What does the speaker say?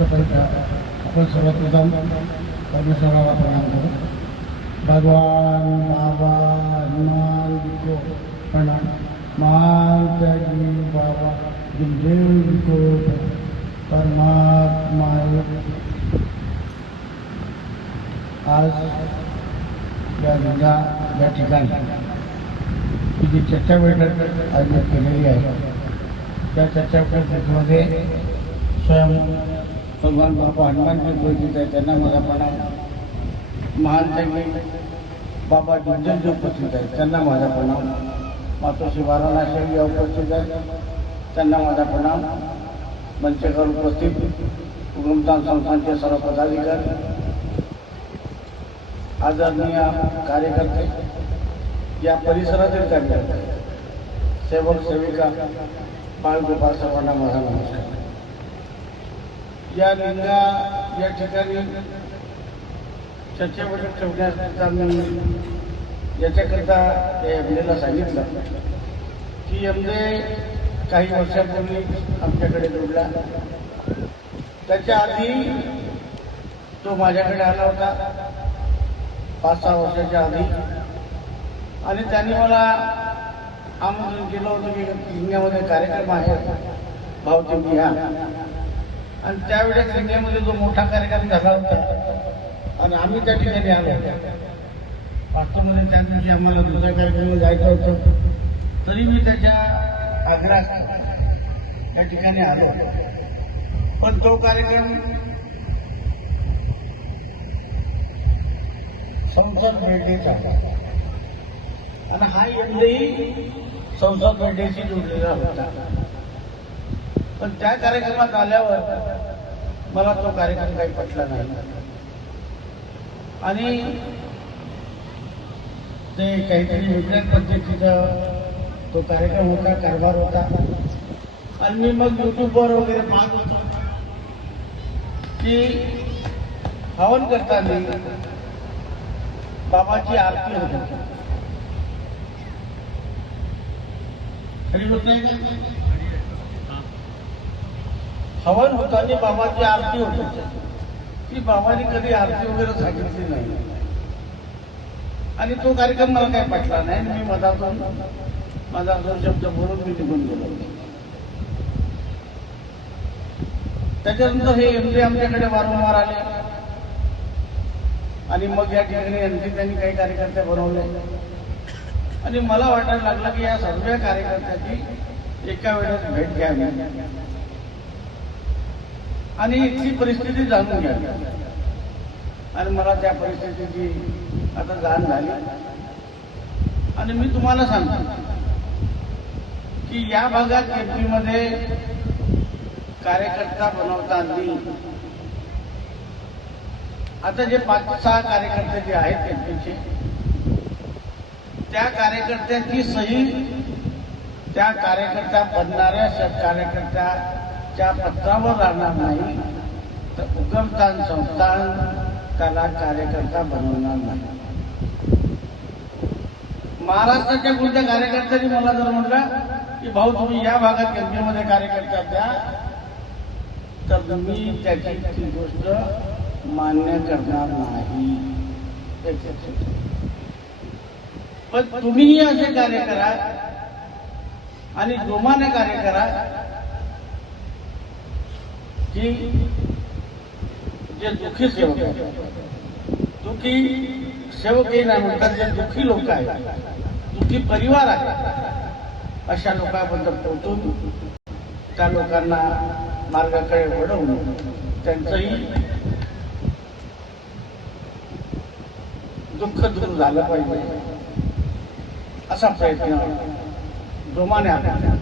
आपण सर्वप्रथम परमेश्वराला प्रणाम करू. भगवान बाबा हनुमान जी को प्रणाम. माता जी बाबा गुरुदेव जी को परमात्मा. आज या ठिकाणी ही जी चर्चा बैठक आयोजित केलेली आहे त्या चर्चा बैठकीमध्ये स्वयं भगवान बाबा हनुमान जी उपस्थित आहे, त्यांना माझा प्रणाम. महान संगी बाबा गुरुदेव जी उपस्थित आहेत, त्यांना माझा प्रणाम. मातोश्री वाराणसी उपस्थित आहेत, त्यांना माझा प्रणाम. मंचकर उपस्थित उगमतान संस्थांचे सर्व पदाधिकारी, आदरणीय कार्यकर्ते, या परिसरातील कार्यकर्ते, सेवक सेविका, बाळगोपाल सर्वांना माझा नमस्कार. या लिंगा या ठिकाणी चर्चा बैठक ठेवण्याचा मी याच्याकरता एमडेला सांगितलं की एमडे काही वर्षापूर्वी आमच्याकडे जोडला. त्याच्या आधी तो माझ्याकडे आला होता 5-6 वर्षाच्या आधी, आणि त्यांनी मला आमंत्रण केलं होतं की लिंगामध्ये कार्यक्रम आहे, भाऊ तुम्ही या. आणि त्यावेळेस लिंगामध्ये जो मोठा कार्यक्रम झाला होता आणि आम्ही त्या ठिकाणी आलो. वास्तवमध्ये त्या दिवशी आम्हाला दुसऱ्या कार्यक्रमाला जायचं होतं, तरी मी त्याच्या आग्रहात त्या ठिकाणी आलो. पण तो कार्यक्रम संसद बैठकीचा आणि हा एमडेही संसद बैठकीशी जोडलेला होता. पण त्या कार्यक्रमात आल्यावर मला तो कार्यक्रम काही पटला नाही आणि ते काहीतरी वेगळ्याच पद्धतीचा तो कार्यक्रम होता, कारभार होता. आणि मी मग युट्यूबवर वगैरे पाहत होतो की हवन करताना बाबाची आरती होती. खरी होत नाही का? हवन होताना बाबाची आरती होती. ती बाबांनी कधी आरती वगैरे सांगितली नाही आणि तो कार्यक्रम मला काही पटला नाही. मी माझा 2 शब्द बोलून मी निघून गेलो. त्याच्यानंतर हे एमडी आमच्याकडे वारंवार आले आणि मग या ठिकाणी आणखी त्यांनी काही कार्यकर्ते बनवले आणि मला वाटायला लागलं की या सर्व कार्यकर्त्याची एका वेळेस भेट घ्यावी आणि इथली परिस्थिती जाणून घ्यावी. आणि मला त्या परिस्थितीची आता जाण झाली आणि मी तुम्हाला सांगतो की या भागात केपीमध्ये कार्यकर्ता बनवताना आता जे 5-6 कार्यकर्ते जे आहेत केपीचे, त्या कार्यकर्त्यांची सही त्या कार्यकर्ता बनणाऱ्या कार्यकर्त्याच्या पत्रावर राहणार नाही, तर उगमतान संस्थान त्याला कार्यकर्ता बनवणार नाही. महाराष्ट्राच्या कोणत्या कार्यकर्त्यांनी मला जर म्हटलं की भाऊ तुम्ही या भागात केंद्रीयमध्ये कार्यकर्ता द्या, तर मी त्याची गोष्ट मान्य करणार नाही. पण तुम्हीही असे कार्य करा आणि जोमाने कार्य करा की जे दुःखी सेवक आहेत, दुःखी सेवकही नाही म्हणतात, जे दुःखी लोक आहेत, दुःखी परिवार आहेत, अशा लोकांबद्दल पोहोचून त्या लोकांना मार्गाकडे वळवून त्यांचंही दुःख दूर झालं पाहिजे असा प्रयत्न जोमाने आपण